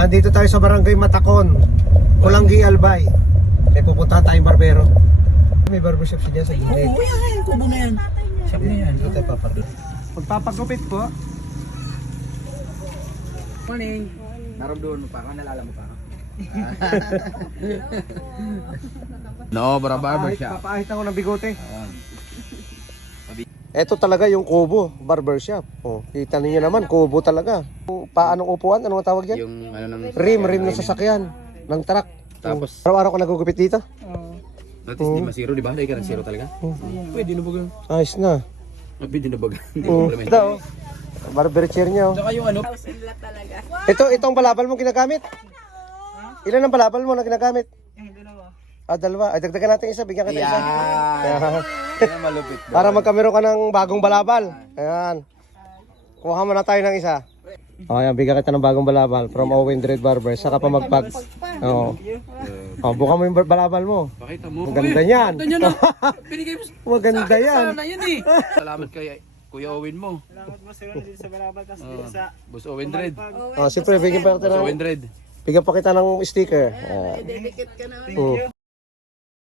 Nandito tayo sa Barangay Matacon, Kulanggi, Albay. May pupuntahan tayong barbero. May barbershop siya dyan sa gilid. Oo, yan. Kubo na yan. Shop na yan. Dito tayo papagupit. Pagpapagupit po. Morning. Naramdoon mo pa ako, nalala mo pa ako. No, barbershop. Papahit ako ng bigote. Ito talaga yung kubo, barbershop. Oh, kita niyo naman, kubo talaga. Paanong upuan? Anong tawag yan? Yung ano nang Rim ng sasakyan, ng truck. Tapos Araw-araw ka nagugupit dito? natis di masiro, di ba? Hindi ka nagsiro talaga. Pwede na baga. Ayos na. Pwede na baga. Hindi Oh, problema. ito, barber chair niya. Oh. Saka yung ano, Itong balabal mo ginagamit? Ilan ang balabal mo na ginagamit? Dalawa. Ay, dagdagan natin isa, bigyan kita isa. Ayan. yan malupit. Para magkamero ka ng bagong balabal. Ayan. Kuha mo na tayo ng isa. Ayan, bigyan kita ng bagong balabal from Owen Dread Barber. Saka pa magpag. Oo. Buka mo yung balabal mo. Pakita mo. Ang ganda niyan. Ganda niyan. Binigay mo. Maganda yan. Sana yan eh. Salamat kay Kuya Owen mo. Salamat po sir dito sa balabal kasi dito sa Boss Owen Dread. Siyempre, bigyan pa kita Boss ng, Owen Dread. bigyan pa kita ng sticker. Dedicate ka na. Oh.